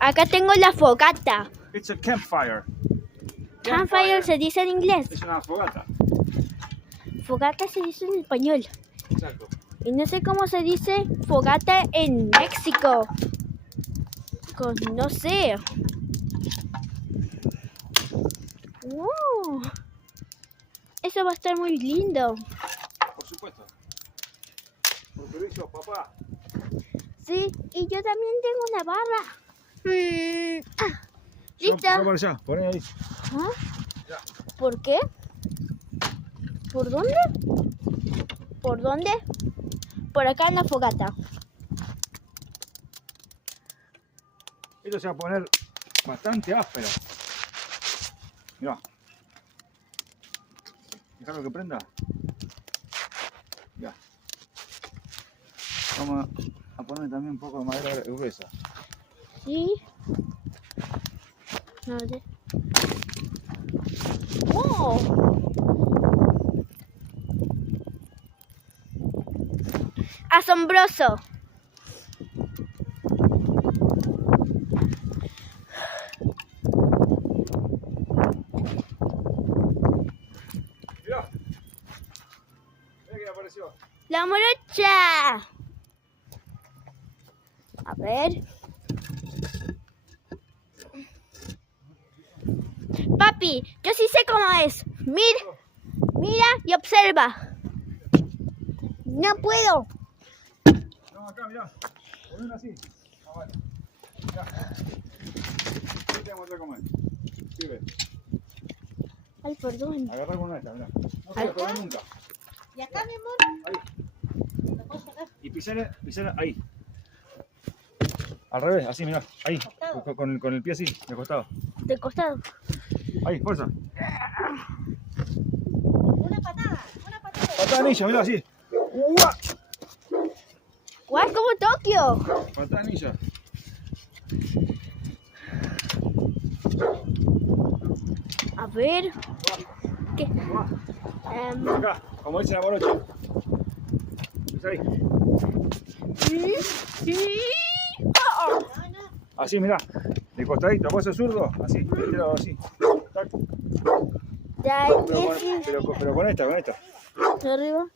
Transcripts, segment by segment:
Acá tengo la fogata. It's a campfire. Campfire se dice en inglés. Es una fogata. Fogata se dice en español. Exacto. Y no sé cómo se dice fogata en México. No sé. Wow. Eso va a estar muy lindo. Por supuesto. Por permiso, papá. Sí, y yo también tengo una barra. ¿Listo? Ya, para allá, poné ahí. ¿Ah? Ya. ¿Por qué? ¿Por dónde? ¿Por dónde? Por acá en la fogata. Esto se va a poner bastante áspero. Mirá. Dejarlo que prenda. Ya. Vamos a poner también un poco de madera gruesa. Sí. No sé. ¡Wow! Asombroso. Mirá. Mirá que apareció. La morocha. A ver. Papi, yo sí sé cómo es. Mira y observa. No puedo. No, acá, mirá. Ponelo así. Ah, bueno. Mirá. Yo te voy a mostrar cómo es. Sí, ve. Ay, perdón. Agarrá con esta, mirá. No se la tomé nunca. ¿Y acá, mi amor? Ahí. ¿Lo puedo sacar? Y pisala ahí. Al revés, así, mirá. Ahí. Costado. Con el pie así, de costado. De costado. Ahí, fuerza. Una patada. Patada anilla, mirá, así. ¡Uah! Guay, como Tokio. Patada anilla. A ver. ¿Qué? Acá, como dice la morocha. Pisa ahí. Oh. Así, mirá. De costadito, vos sos zurdo. Así, tirado así. Tac. Ya, Pero con esta. arriba.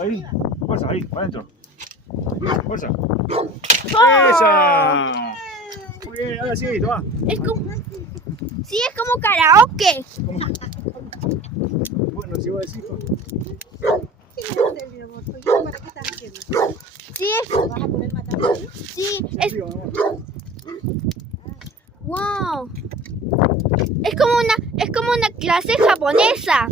Ahí, fuerza, ahí, para adentro. Fuerza. ¡Oh! ¡Esa! Muy bien, ahora sí, toma. Es como... Sí, es como karaoke. Bueno, si vos decís. ¿Qué le haces, mi amor? ¿Para qué estás haciendo? Sí, ¿Vas a poner matando? sí, es... Wow. Es como una clase japonesa.